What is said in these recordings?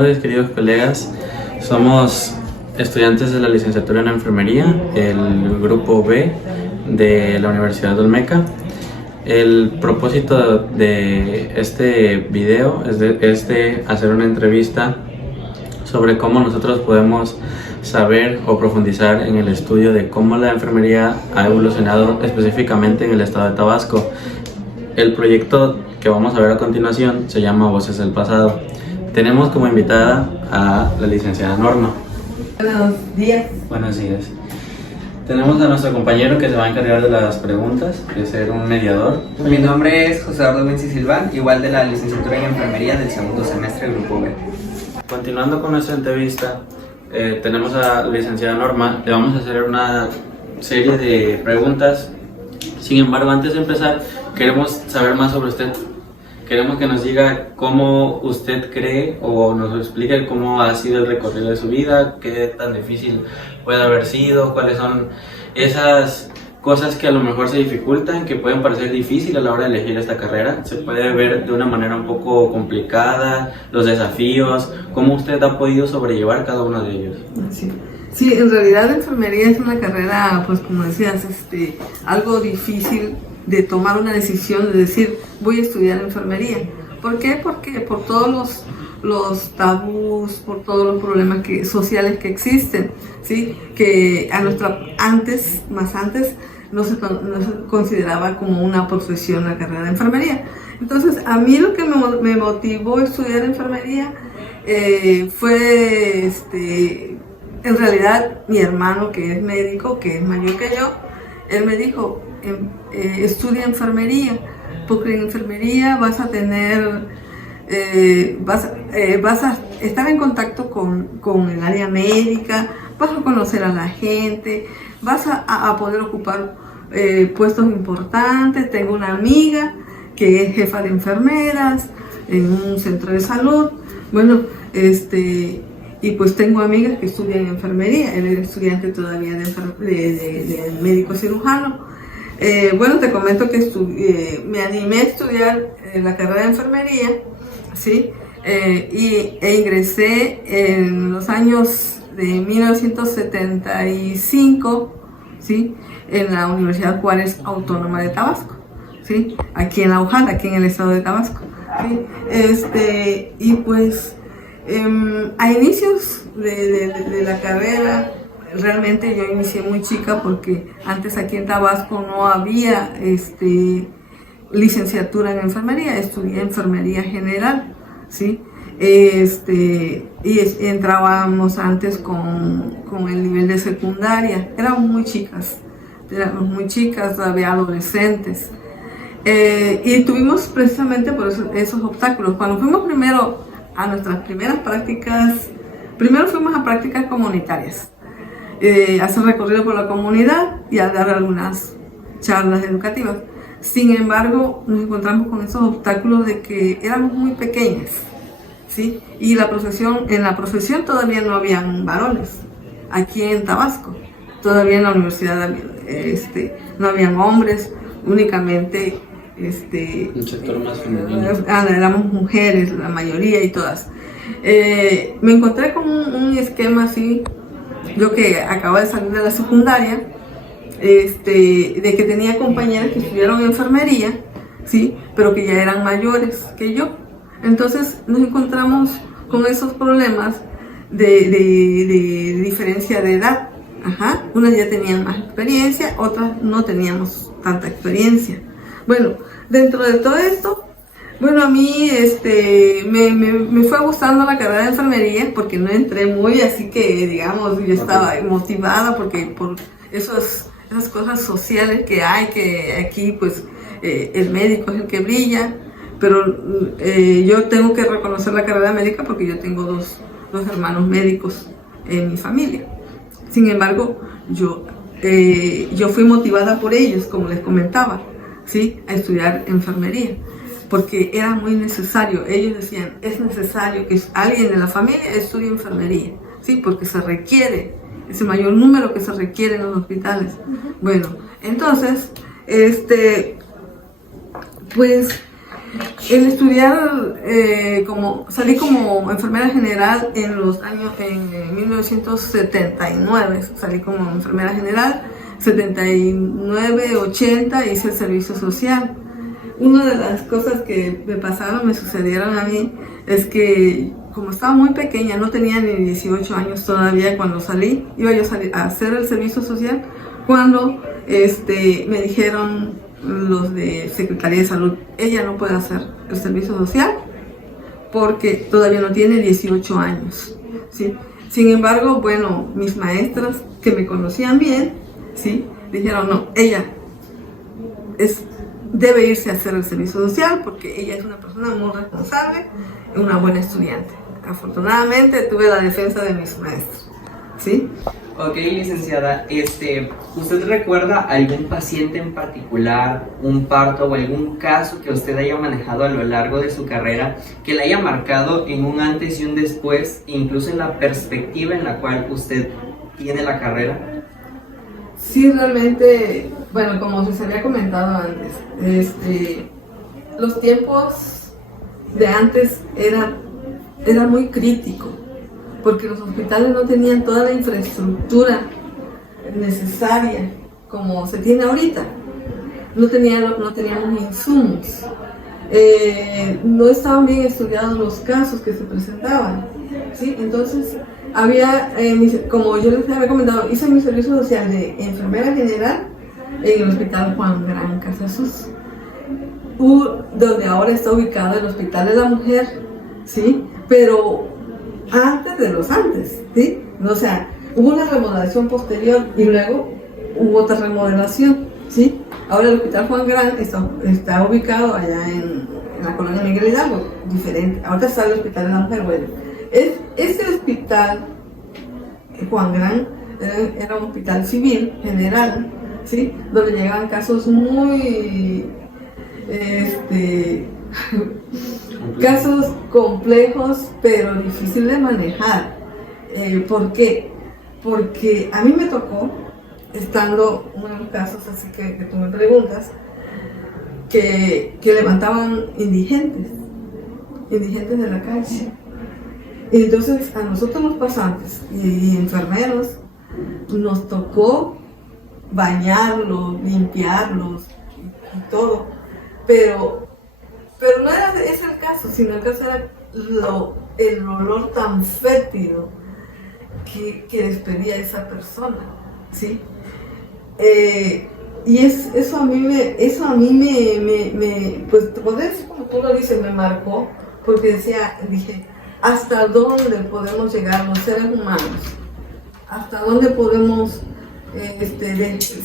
tardes, queridos colegas. Somos estudiantes de la licenciatura en enfermería, el grupo B de la Universidad de Olmeca. El propósito de este video es de hacer una entrevista sobre cómo nosotros podemos saber o profundizar en el estudio de cómo la enfermería ha evolucionado específicamente en el estado de Tabasco. El proyecto que vamos a ver a continuación se llama Voces del Pasado. Tenemos como invitada a la licenciada Norma. Buenos días. Buenos días. Tenemos a nuestro compañero que se va a encargar de las preguntas, de ser un mediador. Mi nombre es José Eduardo Vinci Silván, igual de la licenciatura en enfermería del segundo semestre del grupo B. Continuando con nuestra entrevista, tenemos a la licenciada Norma. Le vamos a hacer una serie de preguntas. Sin embargo, antes de empezar, queremos saber más sobre usted. Queremos que nos diga cómo usted cree o nos explique cómo ha sido el recorrido de su vida, qué tan difícil puede haber sido, cuáles son esas cosas que a lo mejor se dificultan, que pueden parecer difíciles a la hora de elegir esta carrera. Se puede ver de una manera un poco complicada, los desafíos, cómo usted ha podido sobrellevar cada uno de ellos. Sí, en realidad la enfermería es una carrera, pues como decías, algo difícil de tomar una decisión de decir voy a estudiar enfermería. ¿Por qué? Porque por todos los tabús, por todos los problemas sociales que existen, ¿sí? Que antes no se consideraba como una profesión la carrera de enfermería. Entonces, a mí lo que me motivó a estudiar enfermería fue, en realidad, mi hermano, que es médico, que es mayor que yo, él me dijo, estudia enfermería, porque en enfermería vas a tener, vas a estar en contacto con el área médica, vas a conocer a la gente, vas a poder ocupar puestos importantes. Tengo una amiga que es jefa de enfermeras en un centro de salud. Bueno, y pues tengo amigas que estudian enfermería. Él es estudiante todavía de médico cirujano. Bueno, te comento que me animé a estudiar la carrera de enfermería, ¿sí? E ingresé en los años de 1975, ¿sí? En la Universidad Juárez Autónoma de Tabasco, ¿sí? Aquí en La Ujala, aquí en el estado de Tabasco, ¿sí? Y pues a inicios de la carrera, realmente yo inicié muy chica porque antes aquí en Tabasco no había licenciatura en enfermería. Estudié enfermería general, ¿sí? Y entrábamos antes con el nivel de secundaria. Éramos muy chicas, todavía adolescentes. Y tuvimos precisamente por esos obstáculos. Cuando fuimos primero a nuestras primeras prácticas, primero fuimos a prácticas comunitarias, hacer recorrido por la comunidad y a dar algunas charlas educativas. Sin embargo, nos encontramos con esos obstáculos de que éramos muy pequeñas, ¿sí? Y en la profesión todavía no habían varones. Aquí en Tabasco, todavía en la universidad no habían hombres, únicamente un sector más femenino. Éramos mujeres, la mayoría y todas. Me encontré con un esquema así, yo que acabo de salir de la secundaria, de que tenía compañeras que estudiaron enfermería, ¿sí? Pero que ya eran mayores que yo. Entonces nos encontramos con esos problemas de diferencia de edad. Ajá. Unas ya tenían más experiencia, otras no teníamos tanta experiencia. Bueno, dentro de todo esto, bueno, a mí me fue gustando la carrera de enfermería porque no entré muy, así que digamos yo estaba motivada porque por esas cosas sociales que hay, que aquí pues el médico es el que brilla, pero yo tengo que reconocer la carrera médica porque yo tengo dos hermanos médicos en mi familia. Sin embargo, yo fui motivada por ellos, como les comentaba, ¿sí? A estudiar enfermería, porque era muy necesario. Ellos decían, es necesario que alguien de la familia estudie enfermería, ¿sí? Porque se requiere, es el mayor número que se requiere en los hospitales. Bueno, entonces, pues El estudiar, salí como enfermera general en 1979, salí como enfermera general, 79, 80 hice el servicio social. Una de las cosas que me sucedieron a mí, es que como estaba muy pequeña, no tenía ni 18 años todavía cuando salí, iba yo a hacer el servicio social, cuando me dijeron los de Secretaría de Salud, ella no puede hacer el servicio social porque todavía no tiene 18 años, ¿sí? Sin embargo, bueno, mis maestras que me conocían bien, ¿sí?, dijeron, no, ella debe irse a hacer el servicio social porque ella es una persona muy responsable y una buena estudiante. Afortunadamente tuve la defensa de mis maestros, ¿sí? Ok, licenciada, ¿usted recuerda algún paciente en particular, un parto o algún caso que usted haya manejado a lo largo de su carrera que le haya marcado en un antes y un después, incluso en la perspectiva en la cual usted tiene la carrera? Sí, realmente, bueno, como se había comentado antes, los tiempos de antes era muy crítico, porque los hospitales no tenían toda la infraestructura necesaria como se tiene ahorita. No teníamos insumos, no estaban bien estudiados los casos que se presentaban, ¿sí? Entonces, como yo les había comentado, hice mi servicio social de enfermera general en el Hospital Juan Gran Casasus, donde ahora está ubicado el Hospital de la Mujer, ¿sí? Pero antes de los antes, ¿sí? O sea, hubo una remodelación posterior y luego hubo otra remodelación, ¿sí? Ahora el Hospital Juan Gran está ubicado allá en la colonia Miguel Hidalgo, diferente. Ahora está el Hospital de la Mujer. Bueno, ese hospital Juan Gran era un hospital civil, general, ¿sí?, donde llegaban casos muy casos complejos, pero difíciles de manejar. ¿Por qué? Porque a mí me tocó, estando uno de los casos así que tú me preguntas, que levantaban indigentes de la calle. Y entonces a nosotros los pasantes y enfermeros nos tocó bañarlos, limpiarlos y todo, pero no era ese el caso, sino el caso era el olor tan fétido que despedía esa persona, ¿sí? Y eso a mí me pues podría decir, como tú lo dices, me marcó, porque dije, ¿hasta dónde podemos llegar los seres humanos? ¿Hasta dónde podemos,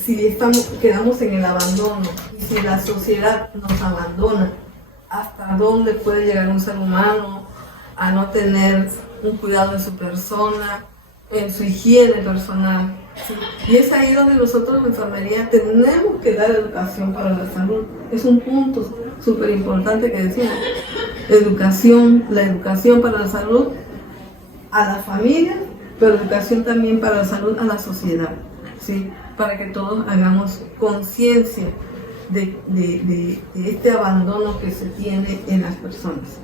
si quedamos en el abandono, y si la sociedad nos abandona, hasta dónde puede llegar un ser humano a no tener un cuidado de su persona, en su higiene personal? ¿Sí? Y es ahí donde nosotros en enfermería tenemos que dar educación para la salud. Es un punto súper importante que decimos. La educación para la salud a la familia, pero educación también para la salud a la sociedad, ¿sí? Para que todos hagamos conciencia de este abandono que se tiene en las personas.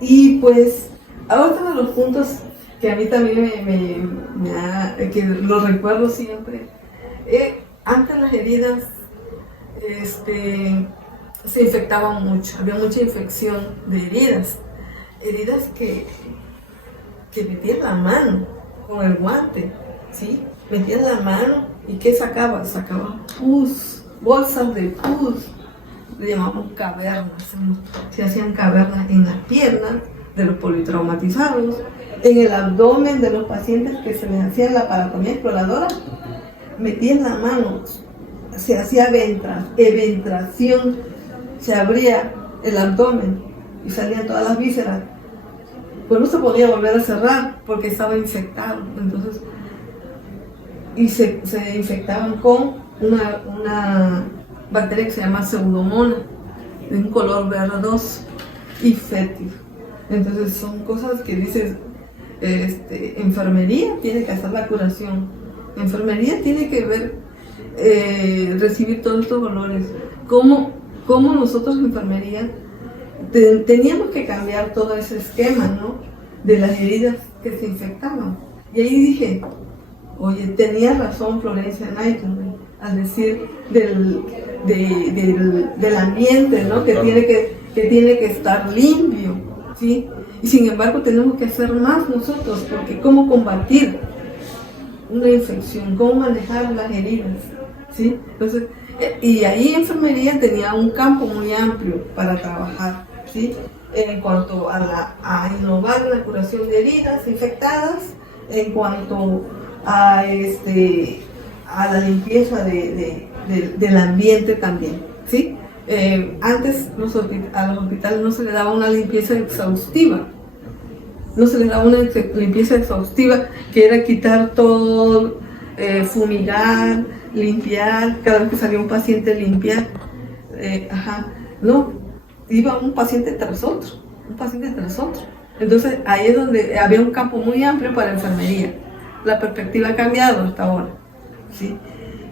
Y pues, otro de los puntos que a mí también que lo recuerdo siempre, antes las heridas se infectaban mucho, había mucha infección de heridas que metían la mano con el guante, ¿sí? Metían la mano y ¿qué sacaba? Sacaba pus, bolsas de pus, le llamamos cavernas, se hacían cavernas en las piernas de los politraumatizados, en el abdomen de los pacientes que se les hacía la paratomía exploradora, metían la mano, se hacía eventración, se abría el abdomen y salían todas las vísceras, pues no se podía volver a cerrar porque estaba infectado. Entonces, y se infectaban con una bacteria que se llama pseudomonas, de un color verdoso y fétido. Entonces son cosas que dices, enfermería tiene que hacer la curación, enfermería tiene que ver, recibir todos estos dolores, cómo cómo nosotros en enfermería teníamos que cambiar todo ese esquema, ¿no? De las heridas que se infectaban. Y ahí dije, oye, tenía razón Florencia Nightingale al decir del ambiente, ¿no? Que tiene que estar limpio, ¿sí? Y sin embargo tenemos que hacer más nosotros, porque cómo combatir una infección, cómo manejar las heridas, ¿sí? Entonces, y ahí enfermería tenía un campo muy amplio para trabajar, ¿sí? En cuanto a innovar la curación de heridas infectadas, en cuanto a la limpieza del ambiente también, ¿sí? Antes a los hospitales no se les daba una limpieza exhaustiva, que era quitar todo, fumigar, limpiar, cada vez que salía un paciente limpiar, no, iba un paciente tras otro. Entonces ahí es donde había un campo muy amplio para enfermería. La perspectiva ha cambiado hasta ahora, ¿sí?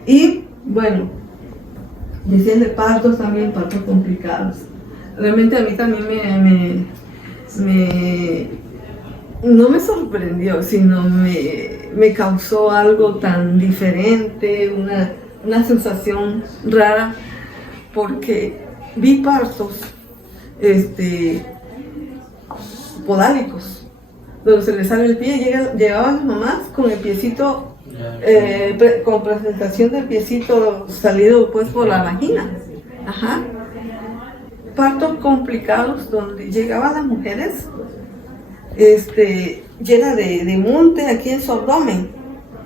Y bueno, decían de partos también, partos complicados. Realmente a mí también no me sorprendió, sino me causó algo tan diferente, una sensación rara, porque vi partos podálicos, donde se les sale el pie, llegaban las mamás con el piecito, con presentación del piecito salido pues por la vagina. Partos complicados donde llegaban las mujeres llena de montes aquí en su abdomen,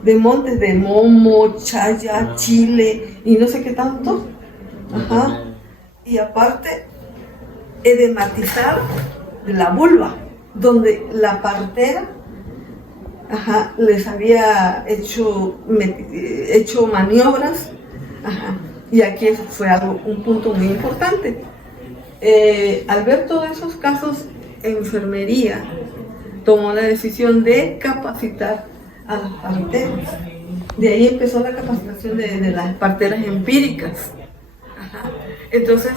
de montes de momo, chaya, chile y no sé qué tanto. Y aparte, edematizar de la vulva, donde la partera les había hecho maniobras. Y aquí fue un punto muy importante. Al ver todos esos casos, enfermería tomó la decisión de capacitar a las parteras. De ahí empezó la capacitación de las parteras empíricas. Entonces,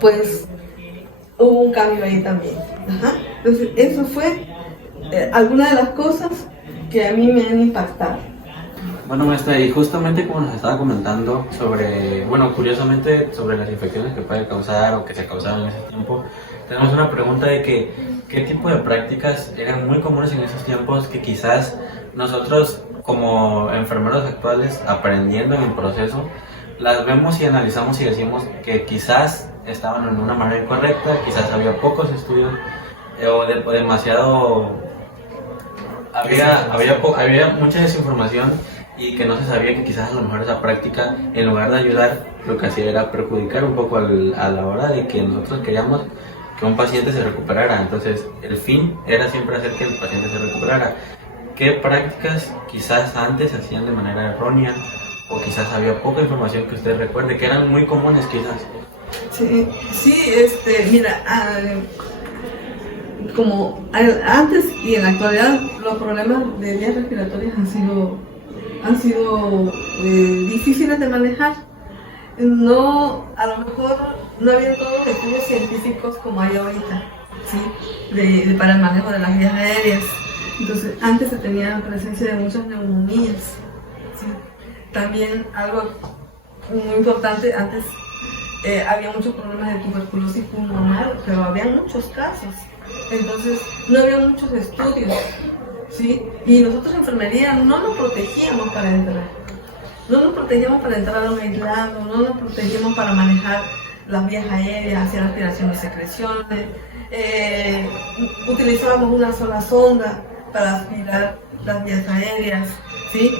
pues hubo un cambio ahí también. Entonces, eso fue alguna de las cosas que a mí me han impactado. Bueno, maestra, y justamente como nos estaba comentando curiosamente sobre las infecciones que puede causar o que se causaban en ese tiempo, tenemos una pregunta de qué tipo de prácticas eran muy comunes en esos tiempos que quizás nosotros como enfermeros actuales, aprendiendo en el proceso, las vemos y analizamos y decimos que quizás estaban en una manera incorrecta, quizás había pocos estudios o demasiado... Había mucha desinformación y que no se sabía que quizás a lo mejor esa práctica, en lugar de ayudar, lo que hacía era perjudicar un poco a la hora de que nosotros queríamos que un paciente se recuperara. Entonces, el fin era siempre hacer que el paciente se recuperara. ¿Qué prácticas quizás antes se hacían de manera errónea o quizás había poca información que usted recuerde, que eran muy comunes quizás? Sí, mira, como antes y en la actualidad los problemas de vías respiratorias han sido difíciles de manejar. No, a lo mejor no había todos los estudios científicos como hay ahorita, ¿sí? Para el manejo de las vías aéreas. Entonces, antes se tenía presencia de muchas neumonías, ¿sí? También algo muy importante, antes había muchos problemas de tuberculosis pulmonar, pero había muchos casos. Entonces, no había muchos estudios, ¿sí? Y nosotros en enfermería no nos protegíamos para entrar. No nos protegíamos para entrar a un aislado, no nos protegíamos para manejar las vías aéreas, hacer aspiración y secreciones. Utilizábamos una sola sonda para aspirar las vías aéreas, ¿sí?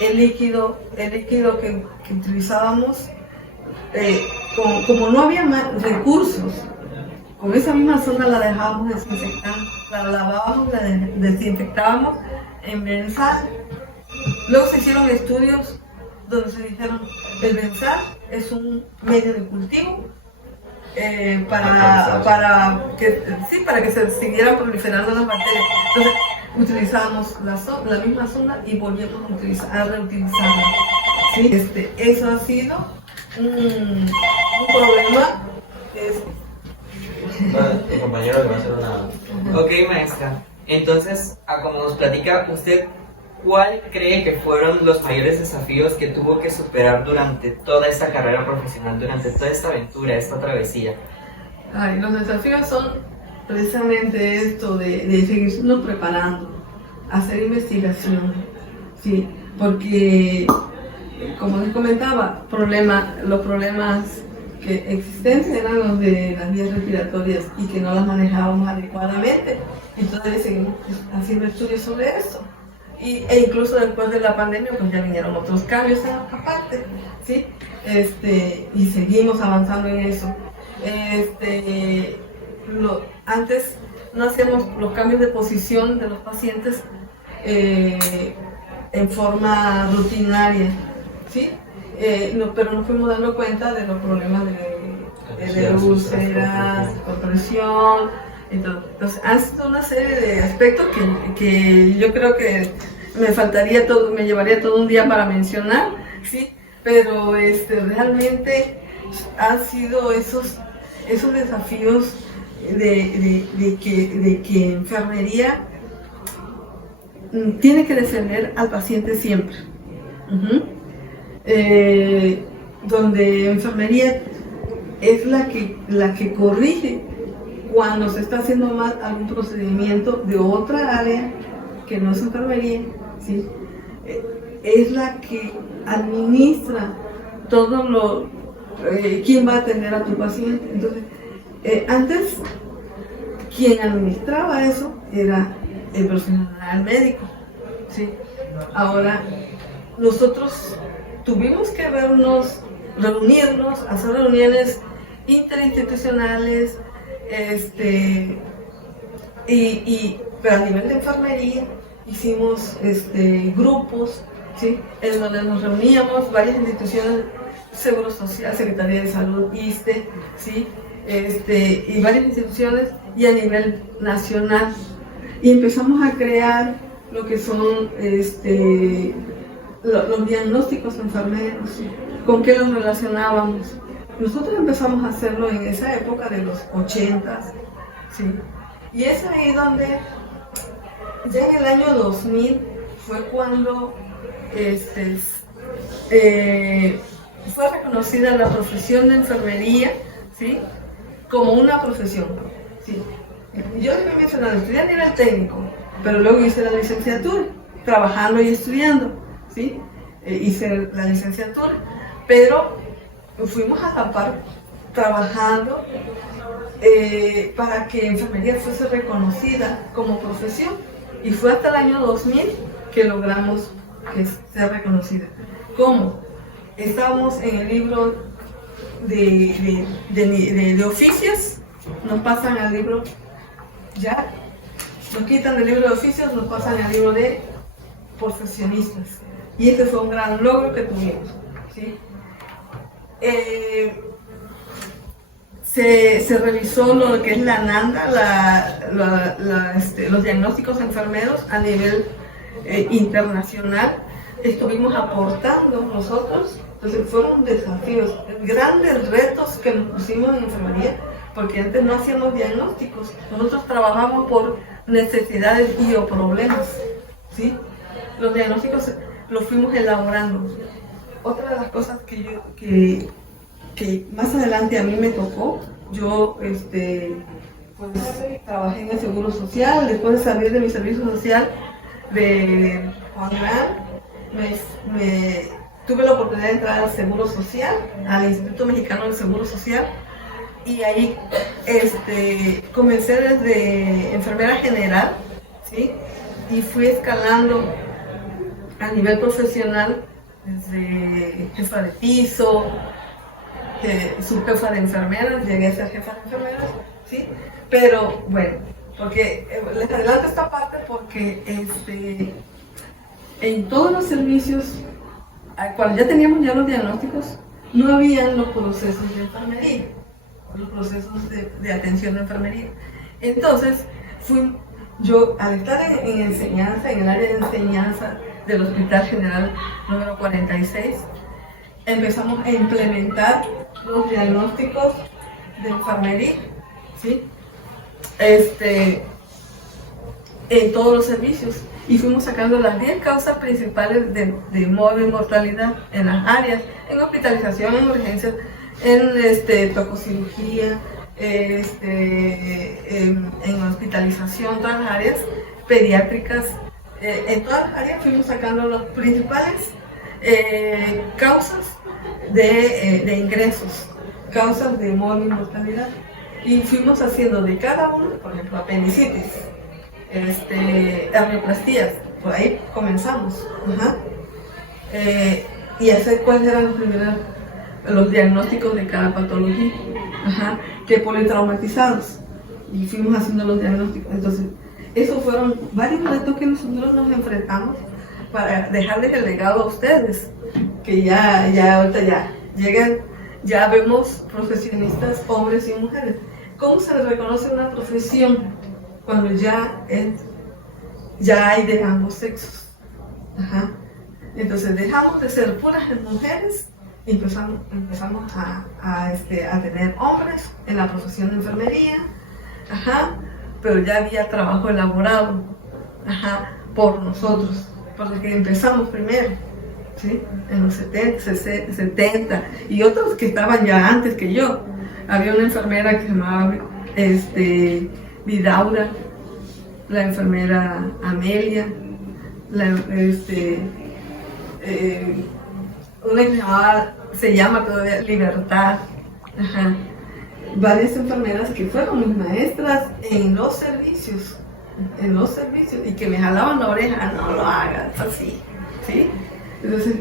El líquido que utilizábamos, como no había más recursos, con esa misma sonda la dejábamos desinfectar, la lavábamos, la desinfectábamos en benzal. Luego se hicieron estudios donde se dijeron el benzal es un medio de cultivo para que se siguieran proliferando las bacterias. Entonces utilizábamos la misma sonda y volvíamos a reutilizarla. ¿Sí? Eso ha sido un problema es... Tu compañero le va a hacer una... Ok, maestra. Entonces, como nos platica usted, ¿cuál cree que fueron los mayores desafíos que tuvo que superar durante toda esta carrera profesional, durante toda esta aventura, esta travesía? Ay, los desafíos son precisamente esto de seguirnos preparando, hacer investigación, ¿sí? Porque, como les comentaba, los problemas que existentes eran los de las vías respiratorias y que no las manejábamos adecuadamente. Entonces seguimos haciendo estudios sobre eso. E incluso después de la pandemia, pues ya vinieron otros cambios en esta parte, ¿sí? Y seguimos avanzando en eso. Antes no hacíamos los cambios de posición de los pacientes en forma rutinaria, ¿sí? Pero nos fuimos dando cuenta de los problemas de úlceras, compresión. Entonces, han sido una serie de aspectos que yo creo que me llevaría todo un día para mencionar, ¿sí? Pero realmente han sido esos desafíos de que enfermería tiene que defender al paciente siempre. Donde enfermería es la que corrige cuando se está haciendo mal algún procedimiento de otra área que no es enfermería, ¿sí? Es la que administra todo quién va a atender a tu paciente. Entonces, antes quien administraba eso era el personal médico, ¿sí? Ahora nosotros tuvimos que reunirnos, hacer reuniones interinstitucionales, pero a nivel de enfermería hicimos grupos, ¿sí? En donde nos reuníamos varias instituciones, Seguro Social, Secretaría de Salud, ISSSTE, ¿sí? Y varias instituciones, y a nivel nacional, y empezamos a crear lo que son los diagnósticos enfermeros, ¿sí? ¿Con qué los relacionábamos? Nosotros empezamos a hacerlo en esa época de los 80s, ¿sí? Y es ahí donde, ya en el año 2000, fue cuando fue reconocida la profesión de enfermería, ¿sí? Como una profesión, ¿sí? Yo les voy mencionando, estudié a nivel técnico, pero luego hice la licenciatura, trabajando y estudiando, ¿sí? Hice la licenciatura, pero fuimos a la par trabajando para que enfermería fuese reconocida como profesión, y fue hasta el año 2000 que logramos que sea reconocida. ¿Cómo? Estábamos en el libro de oficios, nos pasan al libro, ya nos quitan del libro de oficios, nos pasan al libro de profesionistas, y este fue un gran logro que tuvimos, ¿sí? Se revisó lo que es la NANDA, los diagnósticos enfermeros a nivel internacional. Estuvimos aportando nosotros, entonces fueron desafíos, grandes retos que nos pusimos en enfermería, porque antes no hacíamos diagnósticos, nosotros trabajamos por necesidades y o problemas, ¿sí? Los diagnósticos los fuimos elaborando. Otra de las cosas que más adelante a mí me tocó, yo pues, trabajé en el Seguro Social, después de salir de mi servicio social de Juan Gran, tuve la oportunidad de entrar al Seguro Social, al Instituto Mexicano del Seguro Social, y ahí comencé desde enfermera general, ¿sí? Y fui escalando a nivel profesional desde jefa de piso, subjefa de enfermeras, llegué a ser jefa de enfermeras, ¿sí? Pero bueno, porque les adelanto esta parte porque en todos los servicios, cuando ya teníamos ya los diagnósticos, no habían los procesos de enfermería, los procesos de atención de enfermería. Entonces, yo al estar en enseñanza, en el área de enseñanza del Hospital General número 46, empezamos a implementar los diagnósticos de enfermería, ¿sí? En todos los servicios, y fuimos sacando las 10 causas principales de morbia y mortalidad en las áreas, en hospitalización, en urgencias, en tococirugía, en hospitalización, todas las áreas pediátricas, en todas las áreas fuimos sacando las principales causas de ingresos, causas de morbia y mortalidad, y fuimos haciendo de cada uno, por ejemplo, apendicitis, hernioplastías, por ahí comenzamos. Y hacer cuáles eran los diagnósticos de cada patología, que politraumatizados, y fuimos haciendo los diagnósticos. Entonces, esos fueron varios retos que nosotros nos enfrentamos para dejarles el legado a ustedes, que ya ahorita ya llegan, ya vemos profesionistas, hombres y mujeres. ¿Cómo se reconoce una profesión? Cuando ya hay de ambos sexos. Entonces dejamos de ser puras mujeres y empezamos a tener hombres en la profesión de enfermería, pero ya había trabajo elaborado por nosotros, porque empezamos primero, ¿sí? En los 70, y otros que estaban ya antes que yo. Había una enfermera que se llamaba Vidaura, la enfermera Amelia, una que se llama todavía Libertad, varias enfermeras que fueron mis maestras en los servicios, y que me jalaban la oreja, no lo hagas así, ¿sí? Entonces,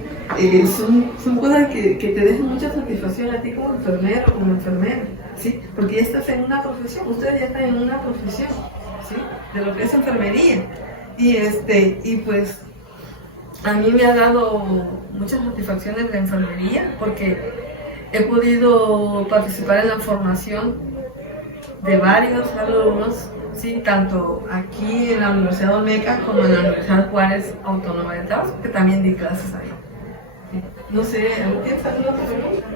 son cosas que te dejan mucha satisfacción a ti como enfermero, como enfermera, ¿sí? Porque ya estás en una profesión, ustedes ya están en una profesión, ¿sí? De lo que es enfermería. Y pues, a mí me ha dado muchas satisfacciones la enfermería, porque he podido participar en la formación de varios alumnos, ¿sí? Tanto aquí en la Universidad Olmeca como en la Universidad Juárez Autónoma de Tabasco, que también di clases ahí. ¿Sí? No sé, ¿tienes alguna pregunta?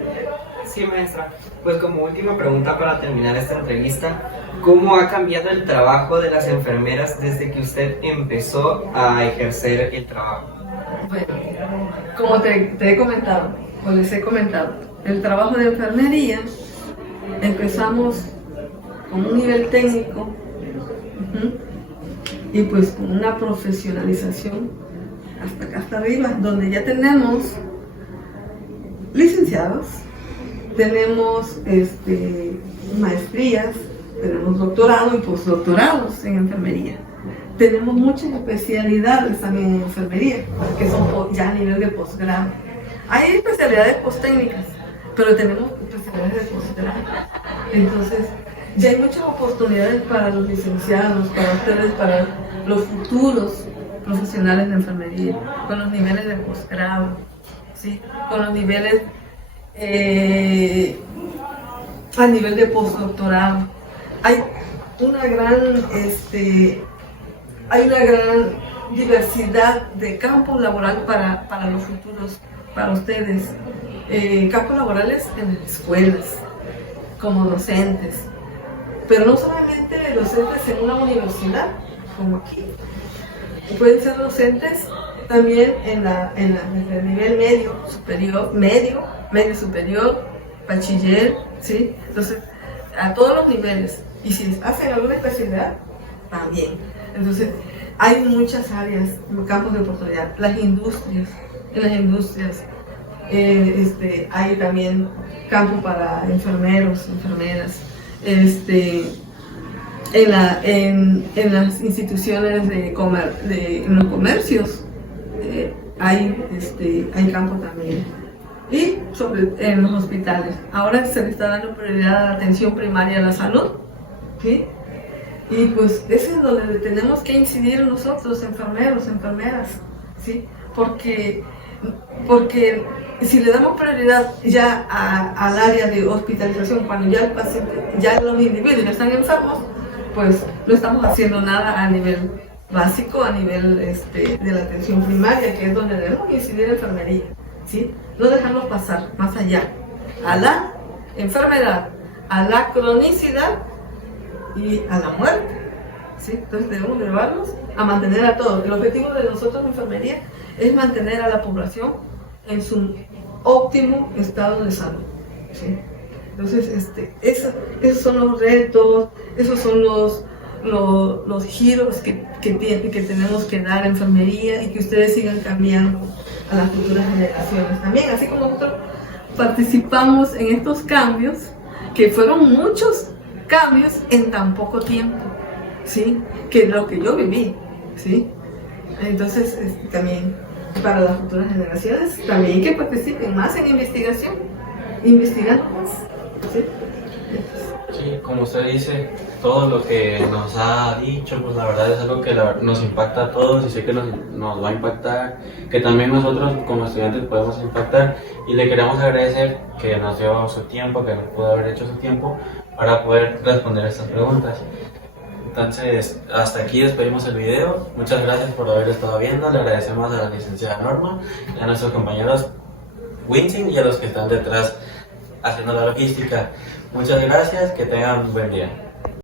Sí, maestra. Pues como última pregunta para terminar esta entrevista, ¿cómo ha cambiado el trabajo de las enfermeras desde que usted empezó a ejercer el trabajo? Bueno, como te he comentado, o les he comentado, el trabajo de enfermería empezamos con un nivel técnico, y pues con una profesionalización hasta acá, hasta arriba, donde ya tenemos licenciados, tenemos maestrías, tenemos doctorado y postdoctorados en enfermería. Tenemos muchas especialidades también en enfermería, que son ya a nivel de posgrado. Hay especialidades posttécnicas, pero tenemos especialidades de posgrado. Entonces, ya hay muchas oportunidades para los licenciados, para ustedes, para los futuros profesionales de enfermería, con los niveles de posgrado, ¿sí? Con los niveles a nivel de postdoctorado. Hay una gran diversidad de campos laborales para los futuros, para ustedes. Campos laborales en las escuelas, como docentes, pero no solamente docentes en una universidad, como aquí. Pueden ser docentes también en el nivel medio superior, bachiller, ¿sí? Entonces, a todos los niveles. Y si hacen alguna especialidad, también. Entonces, hay muchas áreas, campos de oportunidad. En las industrias, hay también campo para enfermeros, enfermeras. En las instituciones en los comercios, hay campo también. Y en los hospitales. Ahora se le está dando prioridad a la atención primaria a la salud, ¿sí? Y pues eso es donde tenemos que incidir nosotros, enfermeros, enfermeras, ¿sí? Porque si le damos prioridad ya al área de hospitalización, cuando ya el paciente, ya los individuos ya están enfermos, pues no estamos haciendo nada a nivel básico, a nivel de la atención primaria, que es donde debemos incidir en enfermería, ¿sí? No dejarlo pasar más allá, a la enfermedad, a la cronicidad y a la muerte, ¿sí? Entonces debemos llevarlos a mantener a todos. El objetivo de nosotros en enfermería es mantener a la población en su óptimo estado de salud, ¿sí? Entonces, esos son los retos, esos son los giros que tenemos que dar a enfermería y que ustedes sigan cambiando a las futuras generaciones. También, así como nosotros participamos en estos cambios, que fueron muchos cambios en tan poco tiempo, ¿sí? Que lo que yo viví, ¿sí? Entonces, también para las futuras generaciones, también que participen más en investigación, investigando más, ¿sí? Sí, como usted dice, todo lo que nos ha dicho, pues la verdad es algo que nos impacta a todos y sé que nos va a impactar, que también nosotros como estudiantes podemos impactar, y le queremos agradecer que nos dio su tiempo, que nos pudo haber hecho su tiempo para poder responder estas preguntas. Entonces, hasta aquí despedimos el video. Muchas gracias por haber estado viendo. Le agradecemos a la licenciada Norma, a nuestros compañeros Winsing y a los que están detrás haciendo la logística. Muchas gracias, que tengan un buen día.